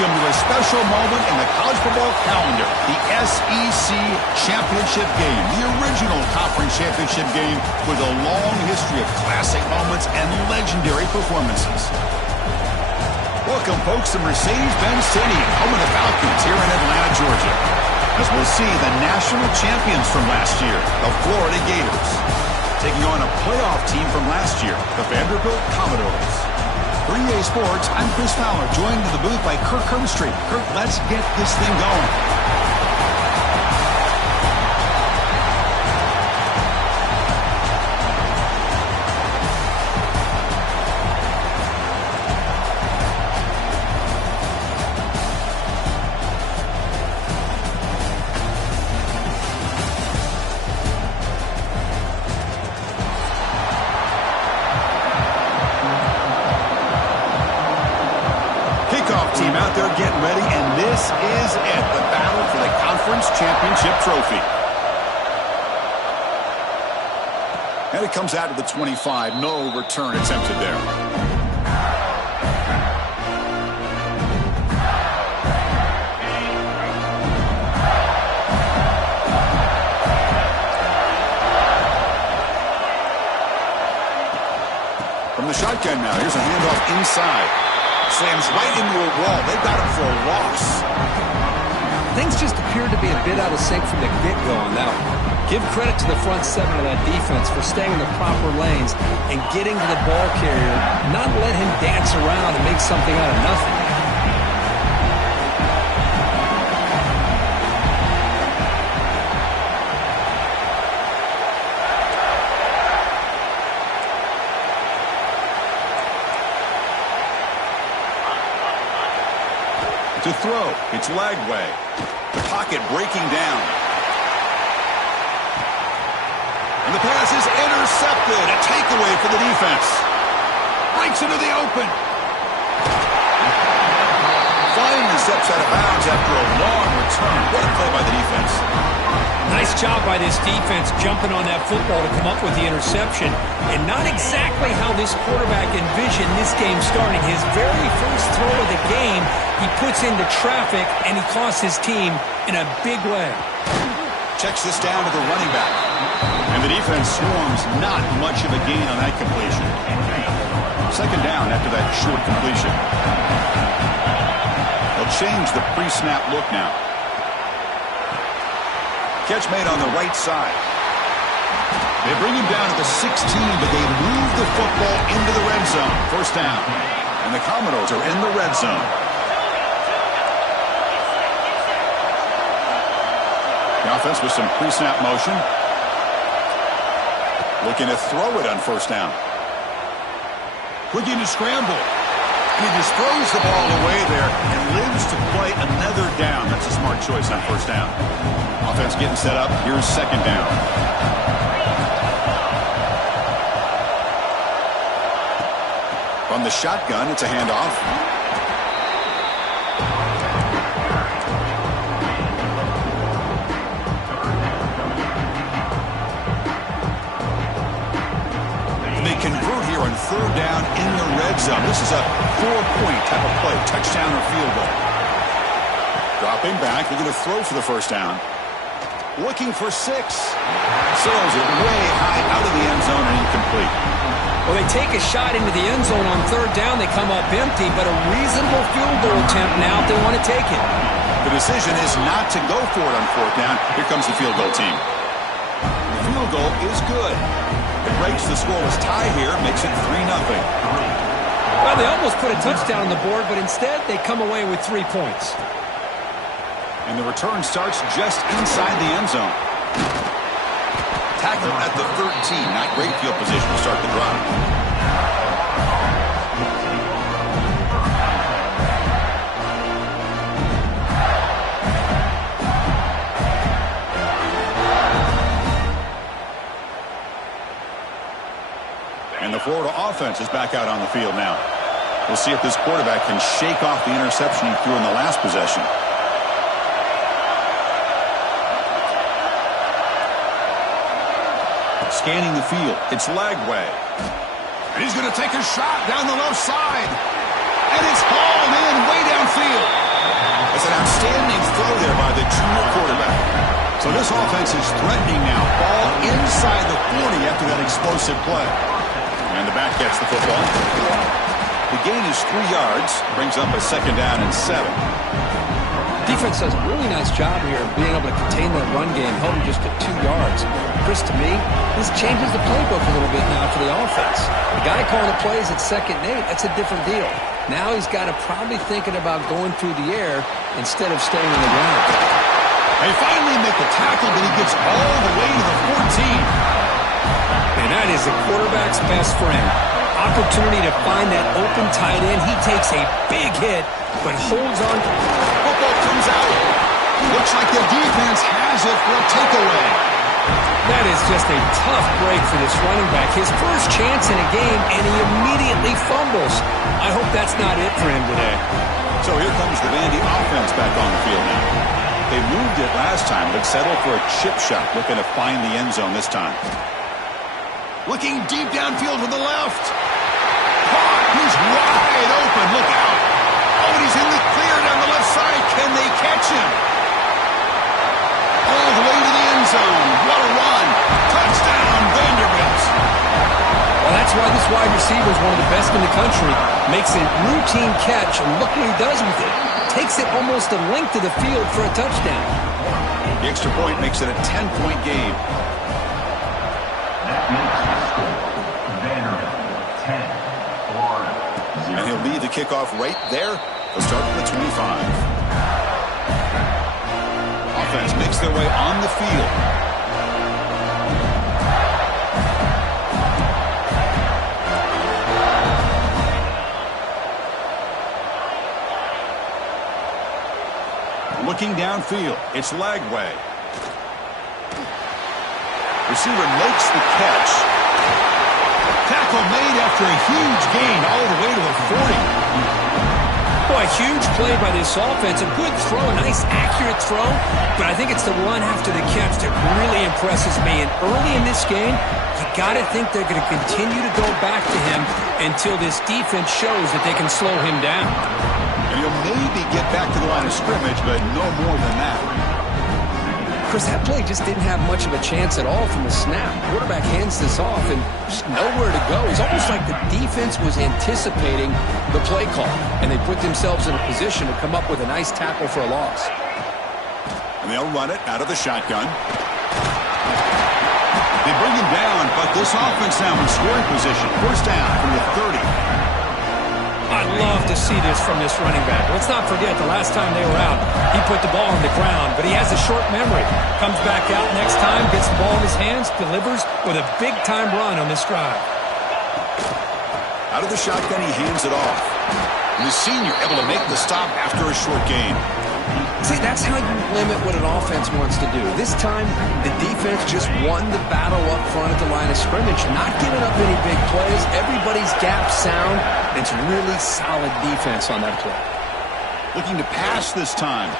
Welcome to a special moment in the college football calendar, the SEC Championship Game, the original conference championship game with a long history of classic moments and legendary performances. Welcome, folks, to Mercedes-Benz Stadium, home of the Falcons here in Atlanta, Georgia, as we'll see the national champions from last year, the Florida Gators, taking on a playoff team from last year, the Vanderbilt Commodores. For EA Sports, I'm Chris Fowler, joined in the booth by Kirk Herbstreit. Kirk, let's get this thing going. Team out there getting ready, and this is it, the battle for the conference championship trophy. And it comes out to the 25. No return attempted there. From the shotgun now, here's a handoff inside. Slams right into a wall. They got him for a loss. Things just appeared to be a bit out of sync from the get-go on that one. Give credit to the front seven of that defense for staying in the proper lanes and getting to the ball carrier, not let him dance around and make something out of nothing. To throw, it's Lagway. The pocket breaking down. And the pass is intercepted. A takeaway for the defense. Breaks into the open. Finally steps out of bounds after a long return. What a play by the defense. Nice job by this defense jumping on that football to come up with the interception. And not exactly how this quarterback envisioned this game starting. His very first throw of the game, he puts into traffic, and he costs his team in a big way. Checks this down to the running back. And the defense swarms, not much of a gain on that completion. Second down after that short completion. They'll change the pre-snap look now. Catch made on the right side. They bring him down to the 16, but they move the football into the red zone. First down. And the Commodores are in the red zone. The offense with some pre-snap motion. Looking to throw it on first down. Looking to scramble. And he just throws the ball away there and lives to play another down. That's a smart choice on first down. Offense getting set up. Here's second down. From the shotgun, it's a handoff. And they convert here on third down in the red zone. This is a 4-point type of play, touchdown or field goal. Dropping back, they're going to throw for the first down. Looking for 6. Sails it way high out of the end zone and incomplete. Well, they take a shot into the end zone on third down. They come up empty, but a reasonable field goal attempt now if they want to take it. The decision is not to go for it on fourth down. Here comes the field goal team. The field goal is good. It breaks the scoreless tie here, makes it 3-0. Well, they almost put a touchdown on the board, but instead they come away with 3 points. And the return starts just inside the end zone. Tackle at the 13. Not great field position to start the drive. And the Florida offense is back out on the field now. We'll see if this quarterback can shake off the interception he threw in the last possession. Scanning the field. It's Lagway. And he's going to take a shot down the left side. And it's hauled in way downfield. This offense is threatening now. Ball inside the 40 after that explosive play. And the back gets the football. The gain is 3 yards. Brings up a 2nd down and 7. Defense does a really nice job here of being able to contain that run game, held him just to 2 yards. Chris, to me, this changes the playbook a little bit now for the offense. The guy calling the plays at 2nd and 8, that's a different deal. Now he's got to probably thinking about going through the air instead of staying on the ground. They finally make the tackle, but he gets all the way to the 14. And that is the quarterback's best friend. Opportunity to find that open tight end. He takes a big hit, but holds on. Football comes out. Looks like the defense has it for a takeaway. That is just a tough break for this running back. His first chance in a game, and he immediately fumbles. I hope that's not it for him today. So here comes the Vandy offense back on the field now. They moved it last time, but settled for a chip shot, looking to find the end zone this time. Looking deep downfield to the left. Caught. He's wide open. Look out. Oh, and he's in the clear down the left side. Can they catch him? All the way to the end zone. What a run. Touchdown, Vanderbilt. Well, that's why this wide receiver is one of the best in the country. Makes a routine catch, and look what he does with it. Takes it almost a length of the field for a touchdown. The extra point makes it a 10-point game. And he'll lead the kickoff right there. They'll start at the 25. Offense makes their way on the field. Looking downfield, it's Lagway. Receiver makes the catch. Tackle made after a huge gain all the way to the 40. Boy, huge play by this offense. A good throw, a nice accurate throw. But I think it's the run after the catch that really impresses me. And early in this game, you got to think they're going to continue to go back to him until this defense shows that they can slow him down. And he'll maybe get back to the line of scrimmage, but no more than that. Chris, that play just didn't have much of a chance at all from the snap. Quarterback hands this off and just nowhere to go. It's almost like the defense was anticipating the play call, and they put themselves in a position to come up with a nice tackle for a loss. And they'll run it out of the shotgun. They bring him down, but this offense now in scoring position. First down from the 30. I love to see this from this running back. Let's not forget the last time they were out, he put the ball on the ground, but he has a short memory. Comes back out next time, gets the ball in his hands, delivers with a big-time run on this drive. Out of the shotgun, he hands it off. And the senior able to make the stop after a short gain. See, that's how you limit what an offense wants to do. This time, the defense just won the battle up front at the line of scrimmage, not giving up any big plays. Everybody's gap sound. It's really solid defense on that play. Looking to pass this time.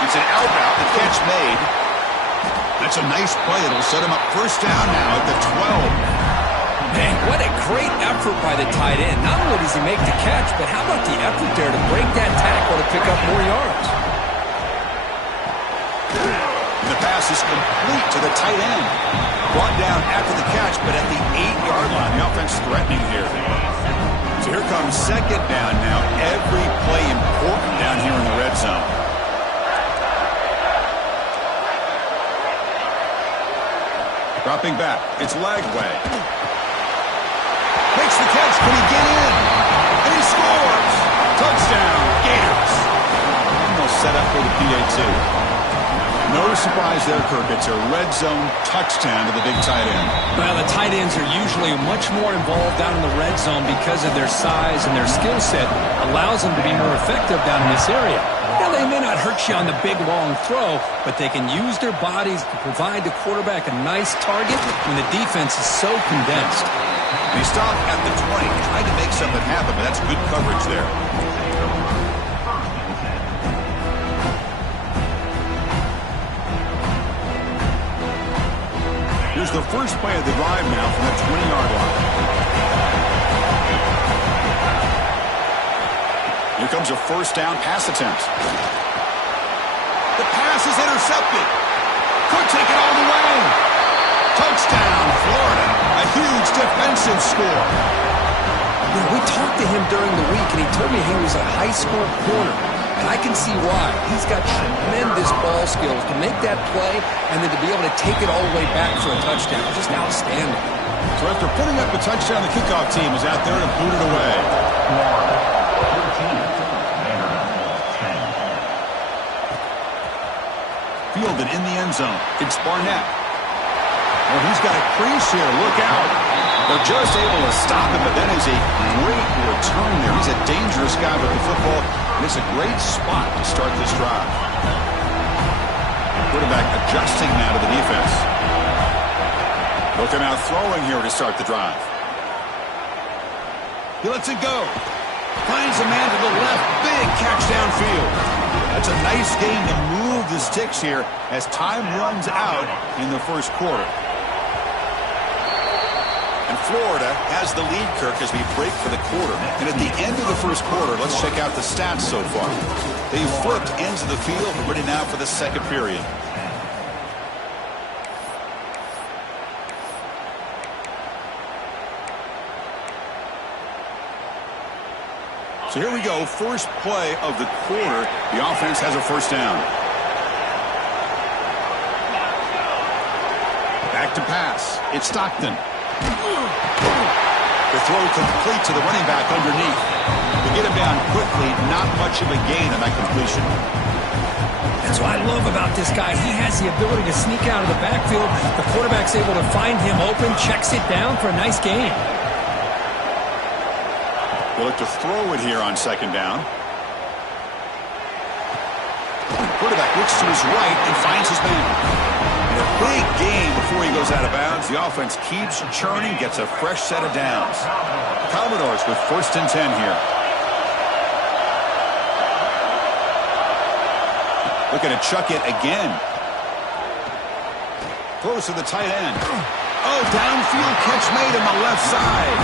It's an out route, the catch made. That's a nice play. It'll set him up first down now at the 12. Man, what a great effort by the tight end. Not only does he make the catch, but how about the effort there to break that tackle to pick up more yards? The pass is complete to the tight end. Brought down after the catch, but at the 8-yard line. The offense threatening here. So here comes second down now. Every play important down here in the red zone. Dropping back, it's Lagway. Makes the catch, can he get in? And he scores! Touchdown, Gators! And they'll set up for the PAT. No surprise there, Kirk. It's a red zone touchdown to the big tight end. Well, the tight ends are usually much more involved down in the red zone because of their size and their skill set. Allows them to be more effective down in this area. Now, they may not hurt you on the big, long throw, but they can use their bodies to provide the quarterback a nice target when the defense is so condensed. They stop at the 20, trying to make something happen, but that's good coverage there. Here's the first play of the drive now from the 20-yard line. Here comes a first down pass attempt. The pass is intercepted. Could take it all the way. Touchdown, Florida. A huge defensive score. You know, we talked to him during the week, and he told me he was a high school corner. And I can see why. He's got tremendous ball skills to make that play and then to be able to take it all the way back for a touchdown. Just outstanding. So after putting up a touchdown, the kickoff team is out there to boot it away. Fielded in the end zone. It's Barnett. Well, he's got a crease here. Look out. They're just able to stop him, but that is a great return there. He's a dangerous guy with the football, and it's a great spot to start this drive. Quarterback adjusting now to the defense. They'll come out throwing here to start the drive. He lets it go. Finds a man to the left. Big catch downfield. That's a nice gain to move the sticks here as time runs out in the first quarter. And Florida has the lead, Kirk, as we break for the quarter. And at the end of the first quarter, let's check out the stats so far. They've flipped ends of the field, ready now for the second period. So here we go, first play of the quarter. The offense has a first down. Back to pass. It's Stockton. The throw complete to the running back underneath. To get him down quickly, not much of a gain on that completion. That's what I love about this guy. He has the ability to sneak out of the backfield. The quarterback's able to find him open, checks it down for a nice gain. They'll look to throw it here on second down. Quarterback looks to his right and finds his man. And a big gain before he goes out of bounds. The offense keeps churning, gets a fresh set of downs. Commodores with 1st and 10 here. Looking to chuck it again. Throws to the tight end. Oh, downfield catch made on the left side.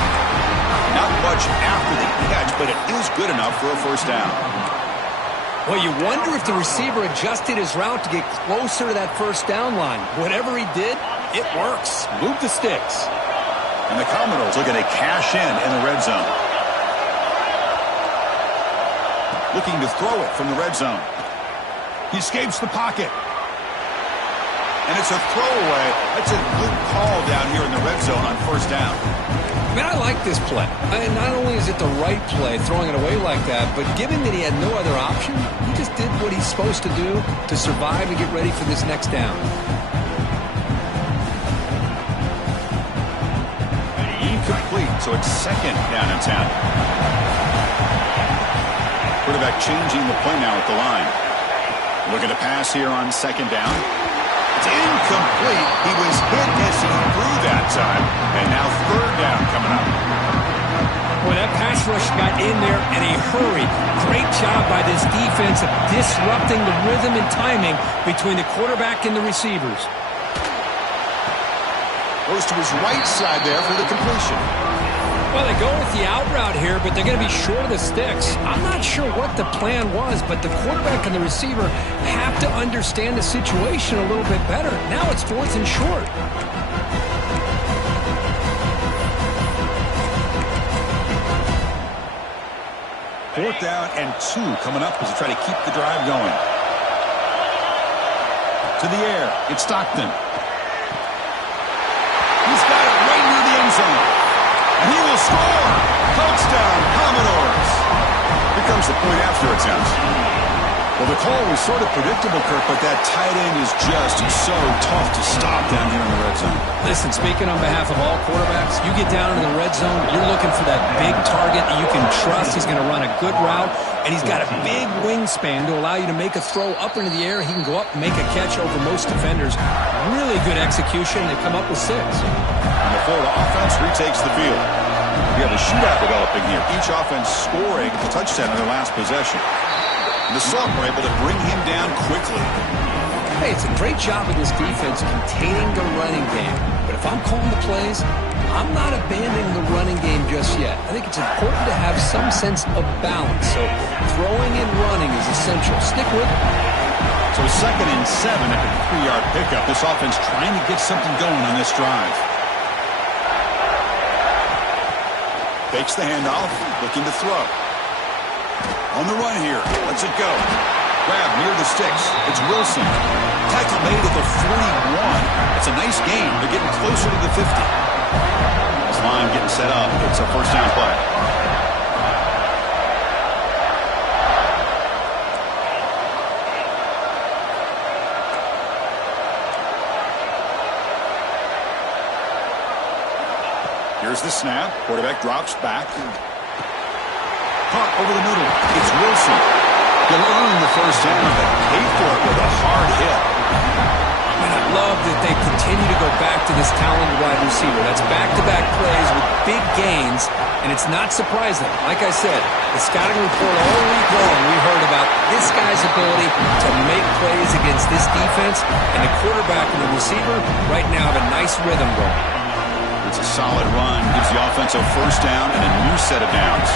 Not much after the catch, but it is good enough for a first down. Well, you wonder if the receiver adjusted his route to get closer to that first down line. Whatever he did, it works. Move the sticks. And the Commodores looking to cash in the red zone. Looking to throw it from the red zone. He escapes the pocket. And it's a throwaway. That's a good call down here in the red zone on first down. I mean, I like this play. And not only is it the right play, throwing it away like that, but given that he had no other option, he just did what he's supposed to do to survive and get ready for this next down. Incomplete, so it's second down and 10. Quarterback changing the play now at the line. Looking to pass here on second down. It's incomplete. He was hit as he threw that time. And now third down coming up. Boy, that pass rush got in there in a hurry. Great job by this defense of disrupting the rhythm and timing between the quarterback and the receivers. Goes to his right side there for the completion. Well, they go with the out route here, but they're going to be short of the sticks. I'm not sure what the plan was, but the quarterback and the receiver have to understand the situation a little bit better. Now it's 4th and short. Fourth down and 2 coming up as they try to keep the drive going. To the air, it's Stockton. He's got it right near the end zone. And he will score! Touchdown, Commodores! Here comes the point after attempt. Well, the call was sort of predictable, Kirk, but that tight end is just so tough to stop down here in the red zone. Listen, speaking on behalf of all quarterbacks, you get down in the red zone, you're looking for that big target that you can trust. He's going to run a good route, and he's got a big wingspan to allow you to make a throw up into the air. He can go up and make a catch over most defenders. Really good execution. They come up with 6. And the Florida offense retakes the field. We have a shootout developing here. Each offense scoring a touchdown in their last possession. And the Sultan were able to bring him down quickly. Hey, it's a great job of this defense containing the running game. But if I'm calling the plays, I'm not abandoning the running game just yet. I think it's important to have some sense of balance. So throwing and running is essential. Stick with it. So So 2nd and 7 after the 3-yard pickup. This offense trying to get something going on this drive. Fakes the handoff, looking to throw. On the run here, lets it go. Grab near the sticks. It's Wilson. Tackle made at the 41. It's a nice gain. They're getting closer to the 50. This line getting set up. It's a first down play. Here's the snap. Quarterback drops back. Caught over the middle. It's Wilson. He'll earn the first down, but pay for it with a hard hit. And I love that they continue to go back to this talented wide receiver. That's back-to-back plays with big gains, and it's not surprising. Like I said, the scouting report all week long, we heard about this guy's ability to make plays against this defense, and the quarterback and the receiver right now have a nice rhythm going. It's a solid run. Gives the offense a first down and a new set of downs.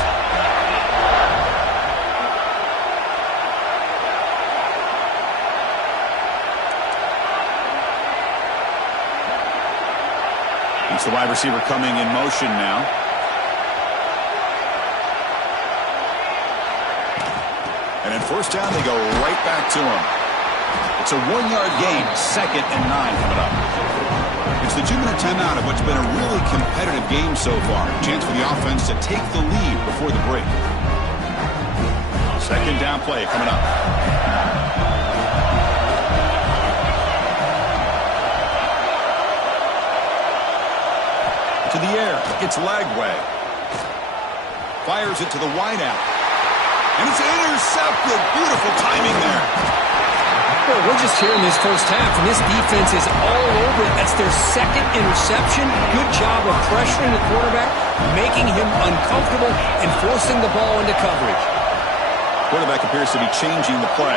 It's the wide receiver coming in motion now. And in first down, they go right back to him. It's a 1-yard gain, 2nd and 9 coming up. It's the 2-minute timeout of what's been a really competitive game so far. Chance for the offense to take the lead before the break. 2nd down play coming up. To the air, it's Lagway. Fires it to the wideout. And it's intercepted. Beautiful timing there. Well, we're just here in this first half, and this defense is all over it. That's their 2nd interception. Good job of pressuring the quarterback, making him uncomfortable, and forcing the ball into coverage. Quarterback appears to be changing the play.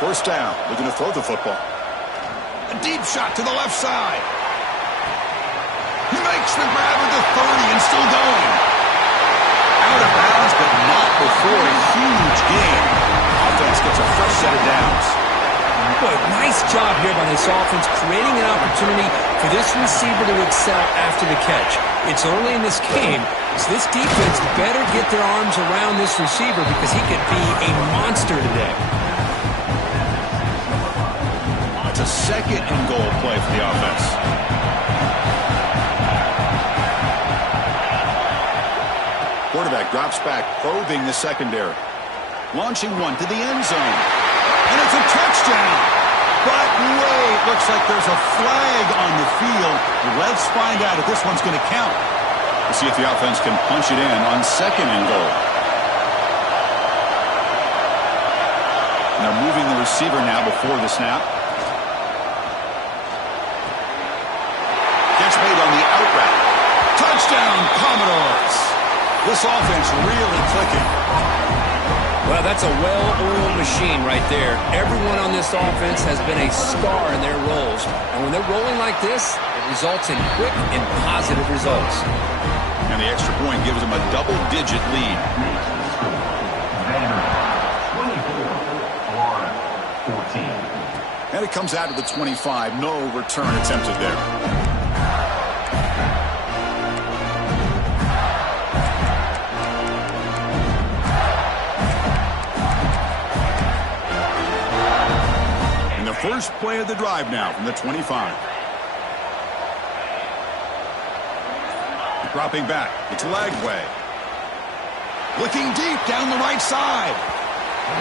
First down, looking to throw the football. A deep shot to the left side. He makes the grab at the 30 and still going. Out of bounds, but not before a huge gain. Offense gets a fresh set of downs. Boy, nice job here by this offense, creating an opportunity for this receiver to excel after the catch. It's early in this game, so this defense better get their arms around this receiver because he could be a monster today. It's a 2nd and goal play for the offense. Quarterback drops back, probing the secondary. Launching one to the end zone. And it's a touchdown. But wait, looks like there's a flag on the field. Let's find out if this one's going to count. We'll see if the offense can punch it in on 2nd and goal. And they're moving the receiver now before the snap. Catch made on the out route. Touchdown, Commodores. This offense really clicking. Well, that's a well-oiled machine right there. Everyone on this offense has been a star in their roles. And when they're rolling like this, it results in quick and positive results. And the extra point gives them a double-digit lead. 24-14. And it comes out to the 25. No return attempted there. First play of the drive now from the 25. Dropping back. It's Lagway. Looking deep down the right side.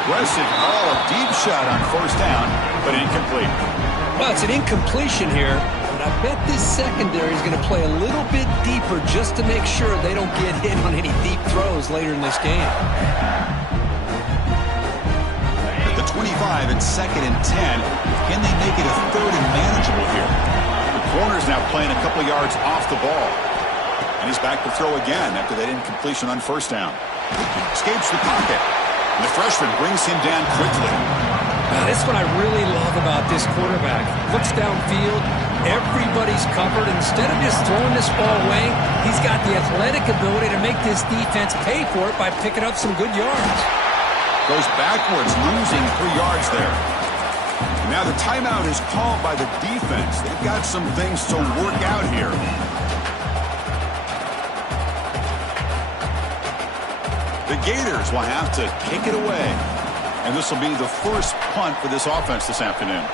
Aggressive call, a deep shot on first down, but incomplete. Well, it's an incompletion here, but I bet this secondary is going to play a little bit deeper just to make sure they don't get hit on any deep throws later in this game. 25 and 2nd and 10. Can they make it a 3rd and manageable here? The corner's now playing a couple yards off the ball. And he's back to throw again after that incompletion on first down. Escapes the pocket. And the freshman brings him down quickly. Now, this is what I really love about this quarterback. Looks downfield, Everybody's covered. Instead of just throwing this ball away, he's got the athletic ability to make this defense pay for it by picking up some good yards. Goes backwards, losing 3 yards there. Now the timeout is called by the defense. They've got some things to work out here. The Gators will have to kick it away. And this will be the first punt for this offense this afternoon.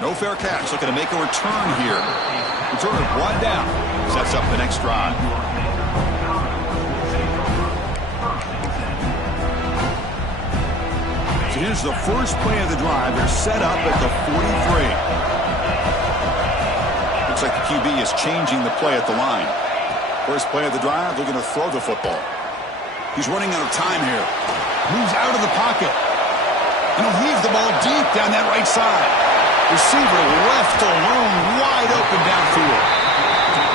No fair catch. Looking to make a return here. Returner brought down. Sets up the next drive. So here's the first play of the drive. They're set up at the 43. Looks like the QB is changing the play at the line. First play of the drive, they're going to throw the football. He's running out of time here. Moves out of the pocket. And he'll heave the ball deep down that right side. Receiver left alone, wide open downfield.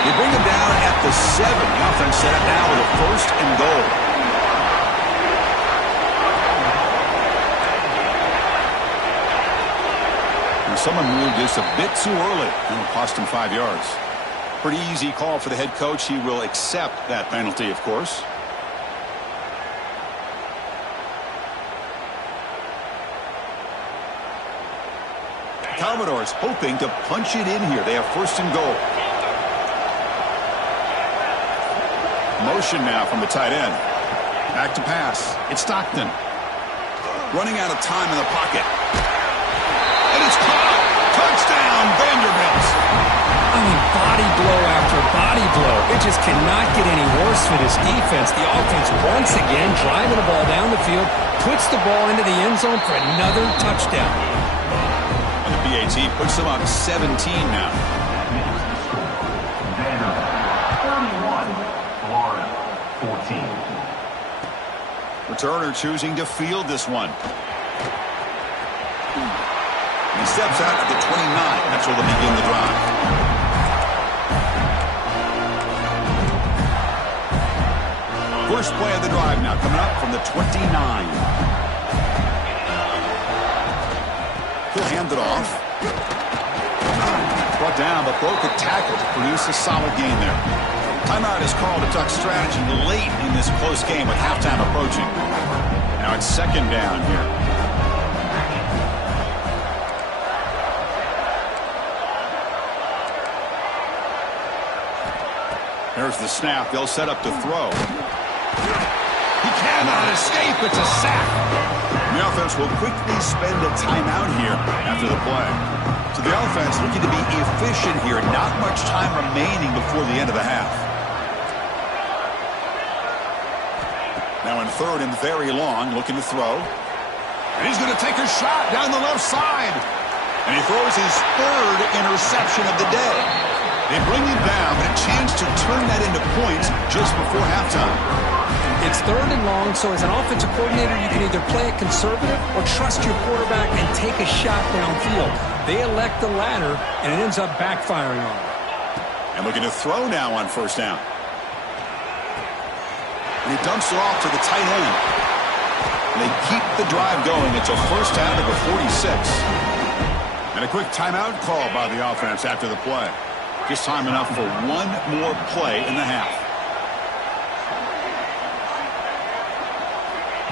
They bring him down at the 7. The offense set up now with a 1st and goal. And someone moved this a bit too early. And it cost him 5 yards. Pretty easy call for the head coach. He will accept that penalty, of course. Commodores hoping to punch it in here. They have 1st and goal. Motion now from the tight end. Back to pass. It's Stockton. Running out of time in the pocket. And it's caught. Touchdown, Vanderbilt. I mean, body blow after body blow. It just cannot get any worse for this defense. The offense once again driving the ball down the field, puts the ball into the end zone for another touchdown. And the BAT puts them up 17 now. 31, Florida, 14. Returner choosing to field this one. He steps out at the 29. That's where they'll begin the drive. First play of the drive now coming up from the 29. He'll hand it off. Brought down, but broke a tackle to produce a solid gain there. Timeout is called to duck strategy late in this close game with halftime approaching. Now it's 2nd down here. There's the snap. They'll set up to throw. He cannot escape. It's a sack. The offense will quickly spend a timeout here after the play. So the offense looking to be efficient here. Not much time remaining before the end of the half. Now in 3rd and very long, looking to throw. And he's going to take a shot down the left side. And he throws his 3rd interception of the day. They bring him down, but a chance to turn that into points just before halftime. It's 3rd and long, so as an offensive coordinator, you can either play it conservative or trust your quarterback and take a shot downfield. They elect the latter, and it ends up backfiring on them. And looking to throw now on 1st down. And he dumps it off to the tight end. And they keep the drive going. It's a 1st down at the 46. And a quick timeout call by the offense after the play. Just time enough for one more play in the half.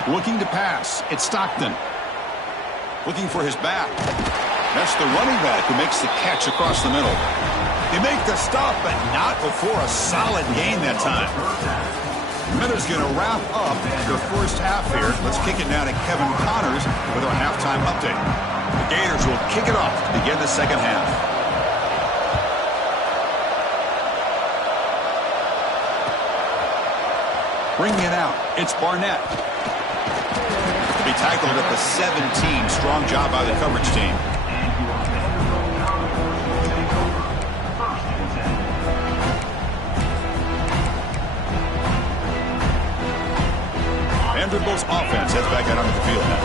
Looking to pass. It's Stockton. Looking for his back. That's the running back who makes the catch across the middle. They make the stop, but not before a solid gain that time. Miller's going to wrap up the 1st half here. Let's kick it now to Kevin Connors with our halftime update. The Gators will kick it off to begin the 2nd half. Bringing it out, it's Barnett. To be tackled at the 17. Strong job by the coverage team. Vanderbilt's offense heads back out onto the field now.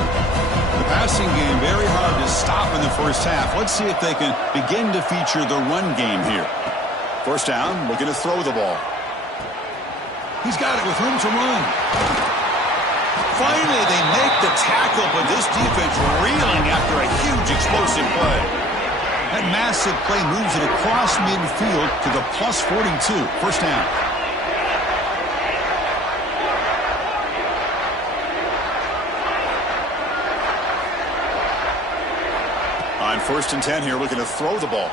The passing game very hard to stop in the 1st half. Let's see if they can begin to feature the run game here. 1st down, looking to throw the ball. He's got it with room to run. Finally, they make the tackle, but this defense reeling after a huge explosive play. That massive play moves it across midfield to the plus 42. First down. On 1st and 10 here, looking to throw the ball.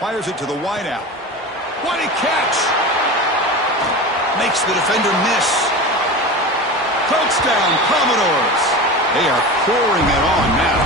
Fires it to the wideout. What a catch! Makes the defender miss. Touchdown, Commodores. They are pouring it on now.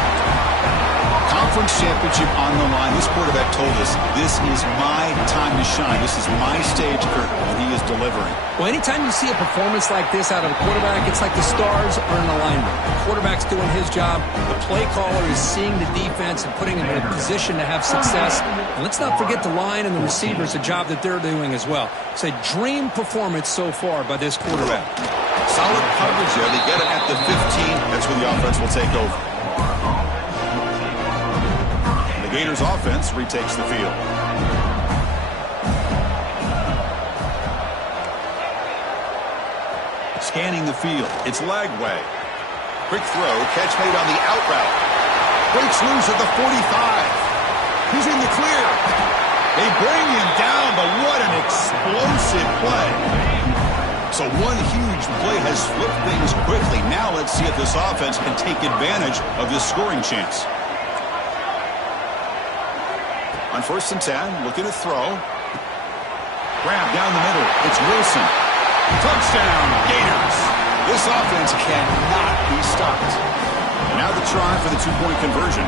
Conference championship on the line. This quarterback told us, this is my time to shine. This is my stage, Kurt, and he is delivering. Well, anytime you see a performance like this out of a quarterback, it's like the stars are in alignment. The quarterback's doing his job. The play caller is seeing the defense and putting him in a position to have success. And let's not forget the line and the receivers, the job that they're doing as well. It's a dream performance so far by this quarterback. Solid coverage there. They get it at the 15. That's where the offense will take over. The Gators offense retakes the field. Scanning the field. It's Lagway. Quick throw. Catch made on the out route. Breaks loose at the 45. He's in the clear. They bring him down, but what an explosive play. So one huge play has flipped things quickly. Now let's see if this offense can take advantage of this scoring chance. On 1st and 10, looking to throw. Grab down the middle. It's Wilson. Touchdown, Gators. This offense cannot be stopped. Now the try for the two-point conversion.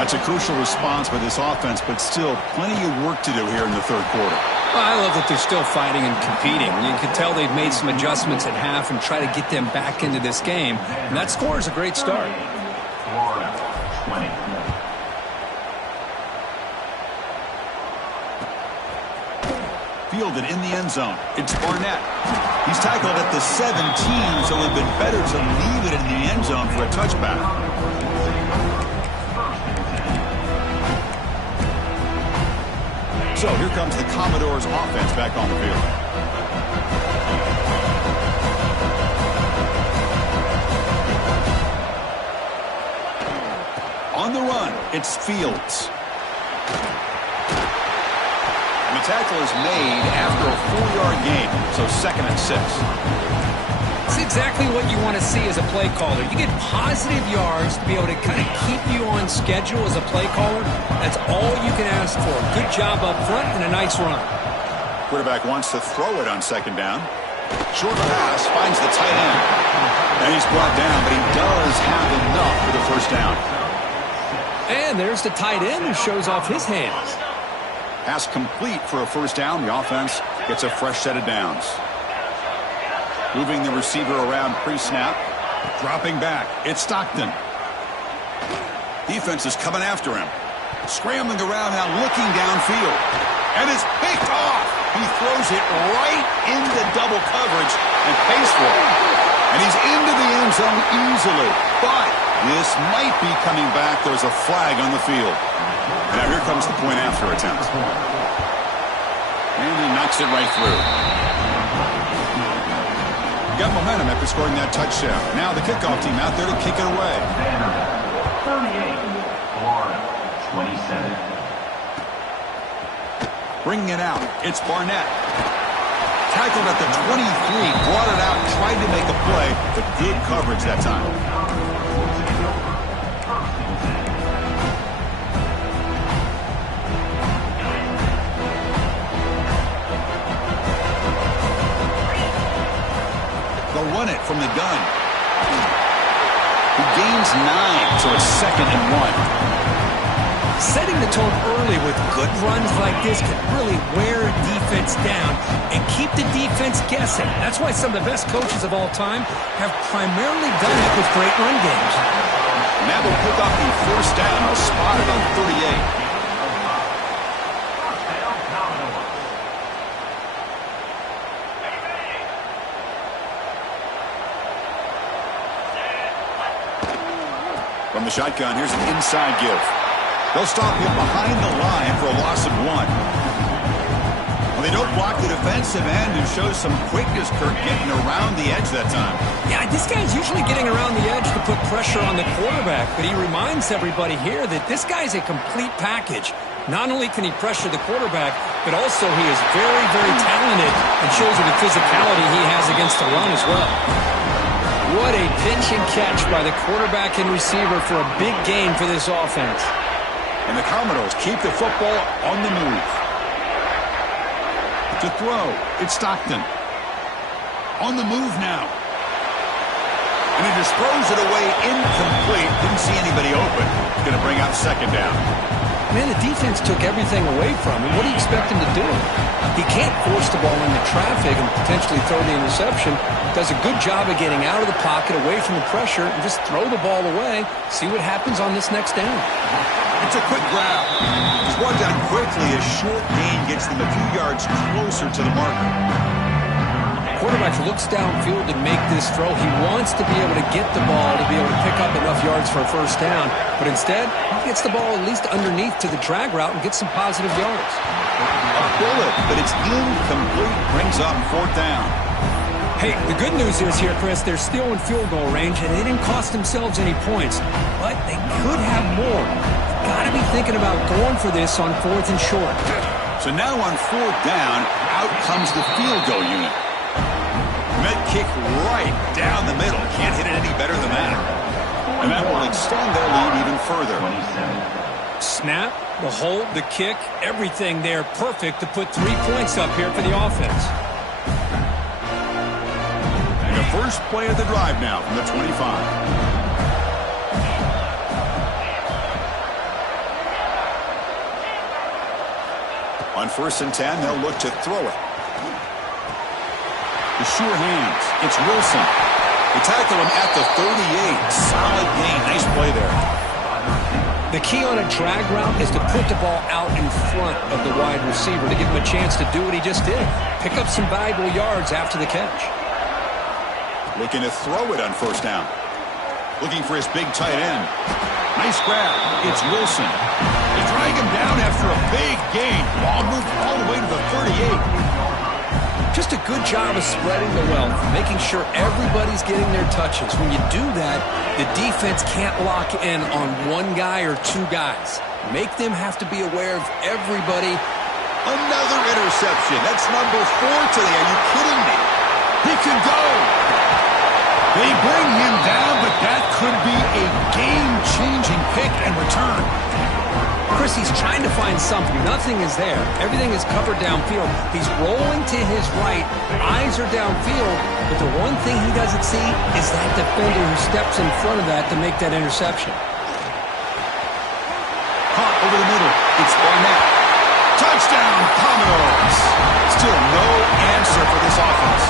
That's a crucial response by this offense, but still plenty of work to do here in the third quarter. Well, I love that they're still fighting and competing. You can tell they've made some adjustments at half and try to get them back into this game. And that score is a great start. Florida, 20. Fielded in the end zone. It's Barnett. He's tackled at the 17, so it would have been better to leave it in the end zone for a touchback. So here comes the Commodores offense back on the field. On the run, it's Fields. And the tackle is made after a 4-yard gain, so 2nd and 6. It's exactly what you want to see as a play caller. You get positive yards to be able to kind of keep you on schedule as a play caller. That's all you can ask for. Good job up front and a nice run. Quarterback wants to throw it on 2nd down. Short pass, finds the tight end. And he's brought down, but he does have enough for the first down. And there's the tight end who shows off his hands. Pass complete for a first down. The offense gets a fresh set of downs. Moving the receiver around pre-snap. Dropping back. It's Stockton. Defense is coming after him. Scrambling around now, looking downfield. And it's picked off. He throws it right into double coverage and pays for it. And he's into the end zone easily. But this might be coming back. There's a flag on the field. Now here comes the point after attempt. And he knocks it right through. Got momentum after scoring that touchdown. Now the kickoff team out there to kick it away. 38, Florida, 27. Bringing it out. It's Barnett. Tackled at the 23. Brought it out. Tried to make a play. But good coverage that time. They'll run it from the gun. He gains 9, so it's 2nd and 1. Setting the tone early with good runs like this can really wear a defense down and keep the defense guessing. That's why some of the best coaches of all time have primarily done it with great run games. Now they'll pick up the first down, spotted on 38. From the shotgun, here's an inside give. They'll stop him behind the line for a loss of 1. Well, They don't block the defensive end and show some quickness, Kirk, getting around the edge that time. Yeah, this guy's usually getting around the edge to put pressure on the quarterback, but he reminds everybody here that this guy's a complete package. Not only can he pressure the quarterback, but also he is very, very talented and shows you the physicality he has against the run as well. What a pitch and catch by the quarterback and receiver for a big gain for this offense. And the Commodores keep the football on the move. To throw, it's Stockton. On the move now. And he just throws it away incomplete. Didn't see anybody open. He's going to bring out second down. Man, the defense took everything away from him. What do you expect him to do? He can't force the ball into traffic and potentially throw the interception. Does a good job of getting out of the pocket, away from the pressure, and just throw the ball away. See what happens on this next down. It's a quick grab. He's brought down quickly. A short gain gets them a few yards closer to the marker. Quarterback looks downfield to make this throw. He wants to be able to get the ball to be able to pick up enough yards for a first down. But instead, he gets the ball at least underneath to the drag route and gets some positive yards. A bullet, but it's incomplete. Brings up fourth down. Hey, the good news is here, Chris, they're still in field goal range, and they didn't cost themselves any points. But they could have more. Got to be thinking about going for this on fourth and short. So now on fourth down, out comes the field goal unit. Met kick right down the middle. Can't hit it any better than that. And that will extend their lead even further. Snap, the hold, the kick, everything there perfect to put 3 points up here for the offense. And the first play of the drive now from the 25. On 1st and 10, they'll look to throw it. The sure hands. It's Wilson. They tackle him at the 38. Solid gain. Nice play there. The key on a drag route is to put the ball out in front of the wide receiver to give him a chance to do what he just did. Pick up some valuable yards after the catch. Looking to throw it on first down. Looking for his big tight end. Nice grab. It's Wilson. They drag him down after a big gain. Ball moved all the way to the 38. Just a good job of spreading the wealth, making sure everybody's getting their touches. When you do that, the defense can't lock in on one guy or two guys. Make them have to be aware of everybody. Another interception. That's number 4 today. Are you kidding me? He can go. They bring him down, but that could be a game-changing pick and return. Chris, he's trying to find something. Nothing is there. Everything is covered downfield. He's rolling to his right. Eyes are downfield. But the one thing he doesn't see is that defender who steps in front of that to make that interception. Caught over the middle. It's Barnett. Touchdown, Commodores. Still no answer for this offense.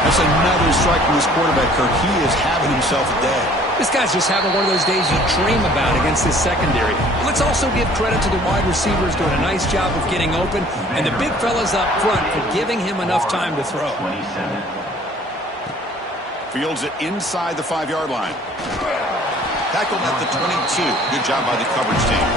That's another strike from this quarterback, Kirk. He is having himself a day. This guy's just having one of those days you dream about against this secondary. Let's also give credit to the wide receivers doing a nice job of getting open, and the big fellas up front for giving him enough time to throw. Fields it inside the 5-yard line. Tackled at the 22. Good job by the coverage team.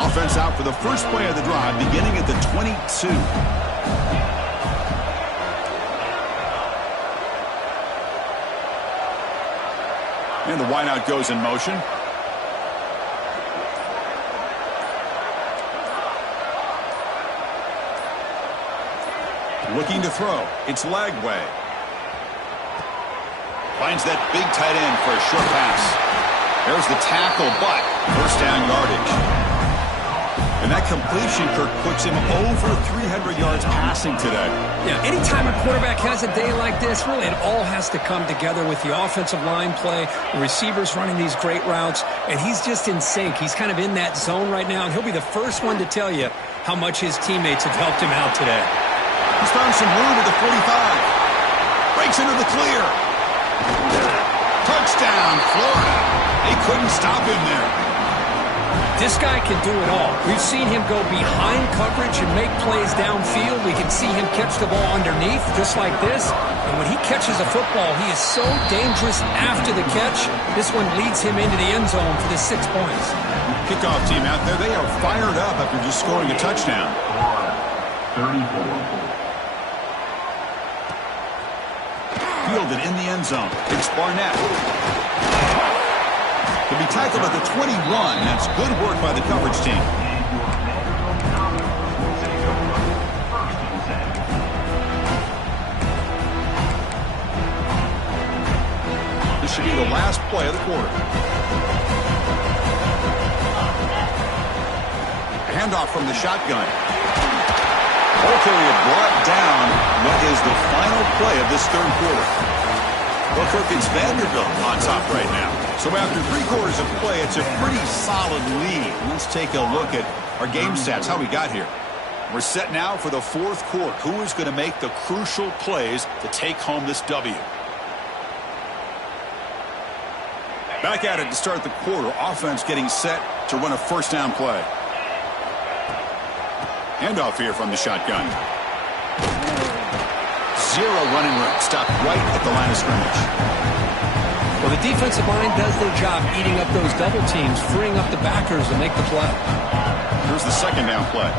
Offense out for the first play of the drive, beginning at the 22. And the wideout goes in motion. Looking to throw. It's Lagway. Finds that big tight end for a short pass. There's the tackle, but first down yardage. And that completion, Kirk, puts him over 300 yards passing today. Yeah, anytime a quarterback has a day like this, really it all has to come together with the offensive line play, the receivers running these great routes, and he's just in sync. He's kind of in that zone right now, and he'll be the first one to tell you how much his teammates have helped him out today. He's found some room at the 45. Breaks into the clear. Touchdown, Florida. They couldn't stop him there. This guy can do it all. We've seen him go behind coverage and make plays downfield. We can see him catch the ball underneath just like this. And when he catches a football, he is so dangerous after the catch. This one leads him into the end zone for the 6 points. Kickoff team out there, they are fired up after just scoring a touchdown. 34. Fielded in the end zone. It's Barnett. To be tackled at the 21. That's good work by the coverage team. This should be the last play of the quarter. Handoff from the shotgun. Hopefully it brought down what is the final play of this third quarter. Well, Kirk, it's Vanderbilt on top right now. So after 3 quarters of play, it's a pretty solid lead. Let's take a look at our game stats, how we got here. We're set now for the fourth quarter. Who is going to make the crucial plays to take home this W? Back at it to start the quarter. Offense getting set to run a first down play. Handoff here from the shotgun. 0 running room. Stopped right at the line of scrimmage. Well, the defensive line does their job eating up those double teams, freeing up the backers to make the play. Here's the second down play.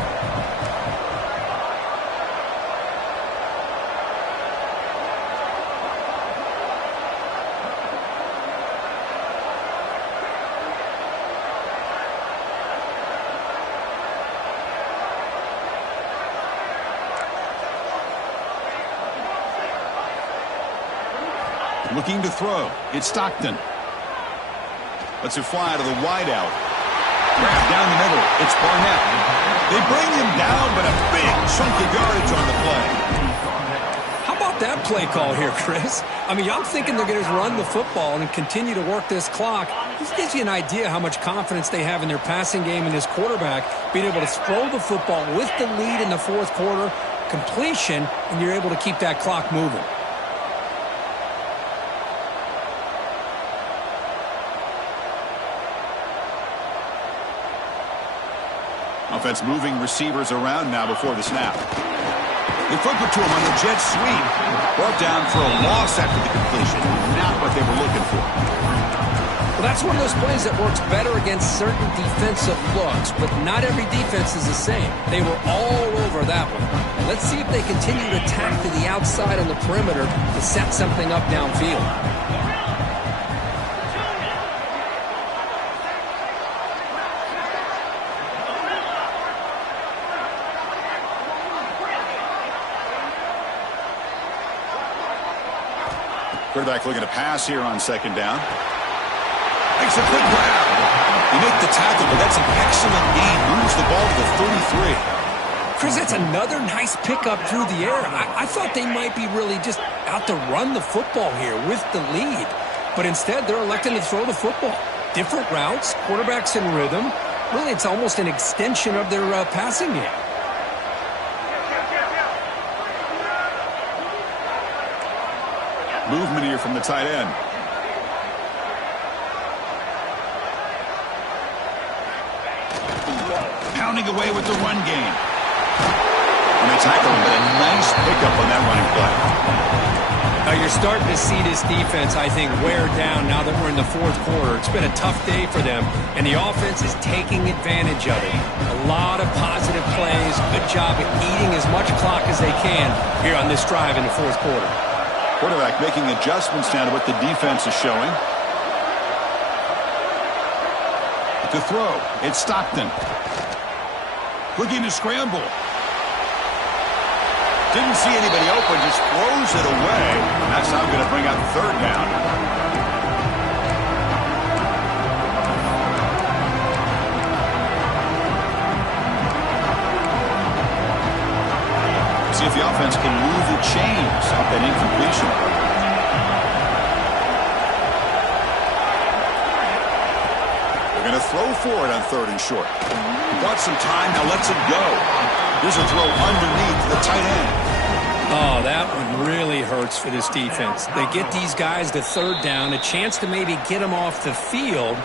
Looking to throw. It's Stockton. Lets it fly to the wideout. Grab down the middle. It's Barnett. They bring him down, but a big chunk of yardage on the play. How about that play call here, Chris? I mean, I'm thinking they're going to run the football and continue to work this clock. This gives you an idea how much confidence they have in their passing game and this quarterback being able to throw the football with the lead in the fourth quarter, completion, and you're able to keep that clock moving. Offense moving receivers around now before the snap. They flip it to him on the jet sweep. Brought down for a loss after the completion. Not what they were looking for. Well, that's one of those plays that works better against certain defensive looks, but not every defense is the same. They were all over that one. Let's see if they continue to attack to the outside on the perimeter to set something up downfield. Quarterback looking to pass here on second down. Makes a quick grab. They make the tackle, but that's an excellent gain. Moves the ball to the 33. Chris, that's another nice pickup through the air. I thought they might be really just out to run the football here with the lead. But instead, they're electing to throw the football. Different routes, quarterbacks in rhythm. Really, it's almost an extension of their passing game. Movement here from the tight end. Pounding away with the run game. And they tackle him, but a nice pickup on that running play. Now you're starting to see this defense, I think, wear down now that we're in the fourth quarter. It's been a tough day for them, and the offense is taking advantage of it. A lot of positive plays. Good job at eating as much clock as they can here on this drive in the fourth quarter. Quarterback making adjustments now to what the defense is showing. To throw, it's Stockton. Looking to scramble. Didn't see anybody open, just throws it away. And that's how I'm going to bring out third down. See if the offense can move the chains off that incompletion. They're going to throw for it on third and short. He bought some time, now lets it go. Here's a throw underneath the tight end. Oh, that one really hurts for this defense. They get these guys to third down, a chance to maybe get them off the field,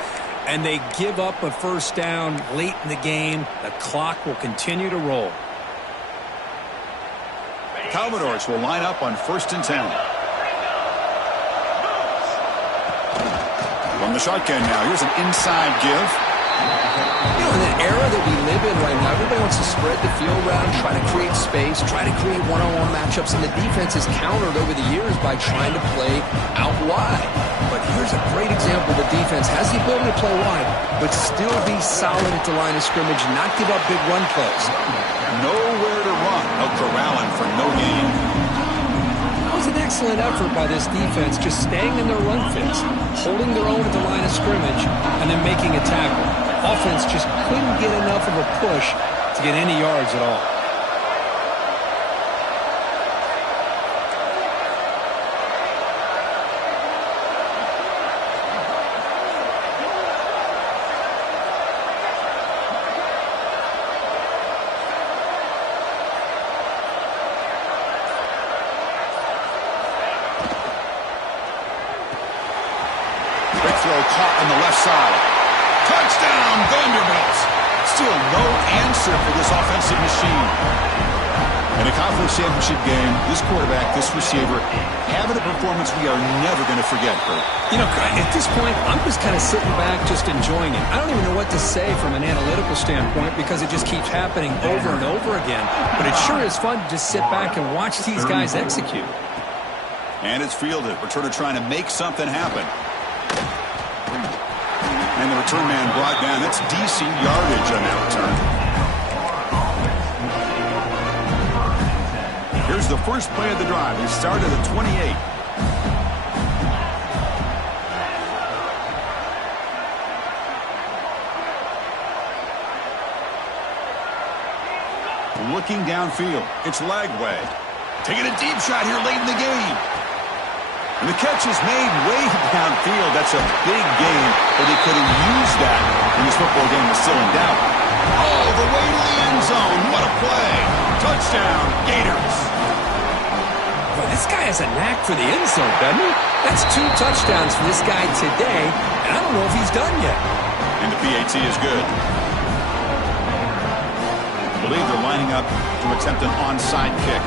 and they give up a first down late in the game. The clock will continue to roll. Commodores will line up on 1st and 10. From the shotgun now. Here's an inside give. You know, in the era that we live in right now, everybody wants to spread the field around, try to create space, try to create one-on-one matchups, and the defense is countered over the years by trying to play out wide. But here's a great example. The defense has the ability to play wide, but still be solid at the line of scrimmage, not give up big run plays. Nowhere to run. Out corralling for no gain. That was an excellent effort by this defense, just staying in their run fits, holding their own at the line of scrimmage, and then making a tackle. Offense just couldn't get enough of a push to get any yards at all. Quick throw caught on the left side. Touchdown, Vanderbilt. Still no answer for this offensive machine. In a conference championship game, this quarterback, this receiver, having a performance we are never going to forget, Kurt. You know, at this point, I'm just kind of sitting back, just enjoying it. I don't even know what to say from an analytical standpoint because it just keeps happening over and over again. But it sure is fun to just sit back and watch these guys execute. And it's fielded. Returner trying to make something happen. And the return man brought down. That's decent yardage on that return. Here's the first play of the drive. He started at 28. Looking downfield. It's Lagway. Taking a deep shot here late in the game. And the catch is made way downfield. That's a big gain, but he could have used that when this football game was still in doubt. Oh, the way to the end zone. What a play. Touchdown, Gators. Well, this guy has a knack for the end zone, doesn't he? That's 2 touchdowns for this guy today, and I don't know if he's done yet. And the PAT is good. I believe they're lining up to attempt an onside kick.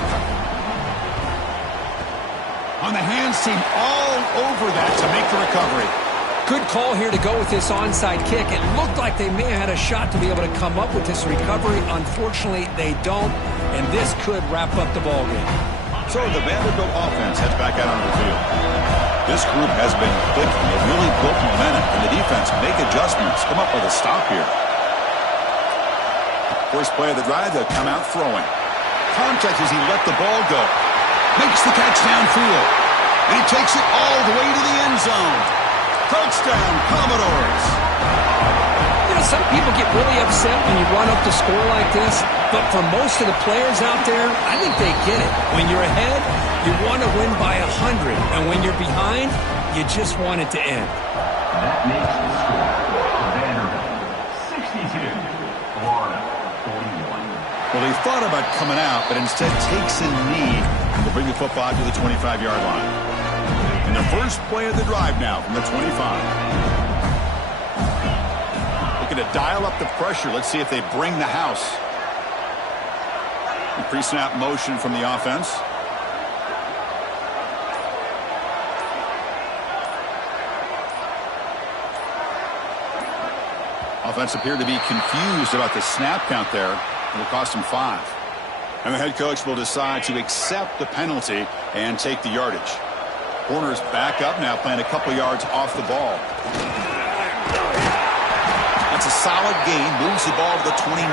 On the hands team all over that to make the recovery. Good call here to go with this onside kick. It looked like they may have had a shot to be able to come up with this recovery. Unfortunately, they don't, and this could wrap up the ball game. So the Vanderbilt offense heads back out onto the field. This group has been clicking. They've really built momentum, and the defense make adjustments. Come up with a stop here. First play of the drive, they'll come out throwing. Contact as he let the ball go. Makes the catch downfield. And he takes it all the way to the end zone. Touchdown, Commodores. You know, some people get really upset when you run up the score like this, but for most of the players out there, I think they get it. When you're ahead, you want to win by 100, and when you're behind, you just want it to end. That makes the score Vanderbilt 62, Florida 41. Well, he thought about coming out, but instead takes a knee to bring the football to the 25-yard line. And the first play of the drive now from the 25. Looking to dial up the pressure. Let's see if they bring the house. Pre-snap motion from the offense. Offense appeared to be confused about the snap count there. It will cost him 5. And the head coach will decide to accept the penalty and take the yardage. Corner's back up now, playing a couple yards off the ball. That's a solid gain. Moves the ball to the 29.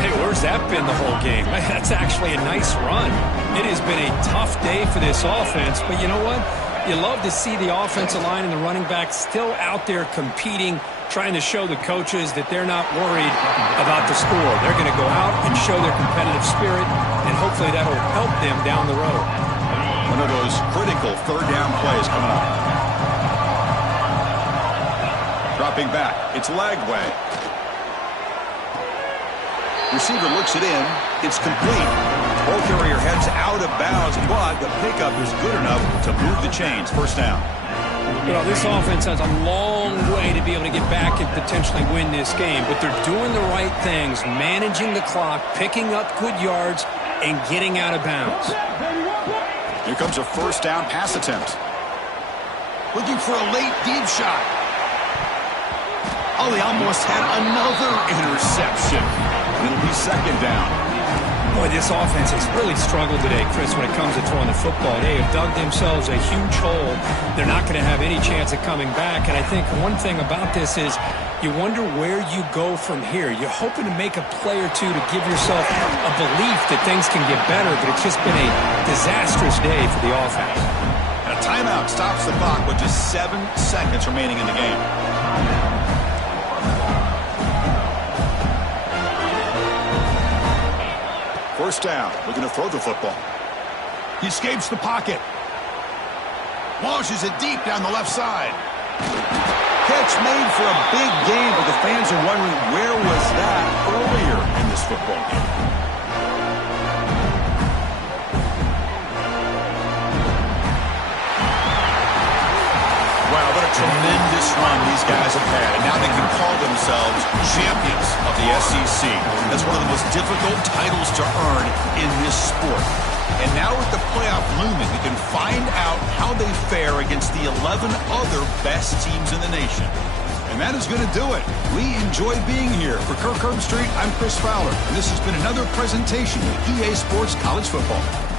Hey, where's that been the whole game? That's actually a nice run. It has been a tough day for this offense, but you know what? You love to see the offensive line and the running back still out there competing, trying to show the coaches that they're not worried about the score. They're going to go out and show their competitive spirit, and hopefully that'll help them down the road. One of those critical third down plays coming up. Dropping back. It's Lagway. Receiver looks it in. It's complete. Ball carrier heads out of bounds, but the pickup is good enough to move the chains. First down. You know, this offense has a long way to be able to get back and potentially win this game, but they're doing the right things, managing the clock, picking up good yards, and getting out of bounds. Here comes a first down pass attempt. Looking for a late deep shot. Oh, he almost had another interception. It'll be second down. Boy, this offense has really struggled today, Chris, when it comes to throwing the football. They have dug themselves a huge hole. They're not going to have any chance of coming back. And I think one thing about this is you wonder where you go from here. You're hoping to make a play or two to give yourself a belief that things can get better, but it's just been a disastrous day for the offense. And a timeout stops the clock with just 7 seconds remaining in the game. First down, we're going to throw the football. He escapes the pocket. Launches it deep down the left side. Catch made for a big game, but the fans are wondering where was that earlier in this football game. Wow, what a tremendous run these guys have had. And now they can call themselves champions of the SEC. That's one of the most difficult titles to earn in this sport. And now with the playoff looming, we can find out how they fare against the 11 other best teams in the nation. And that is going to do it. We enjoy being here. For Kirk Herbstreit, I'm Chris Fowler. And this has been another presentation of EA Sports College Football.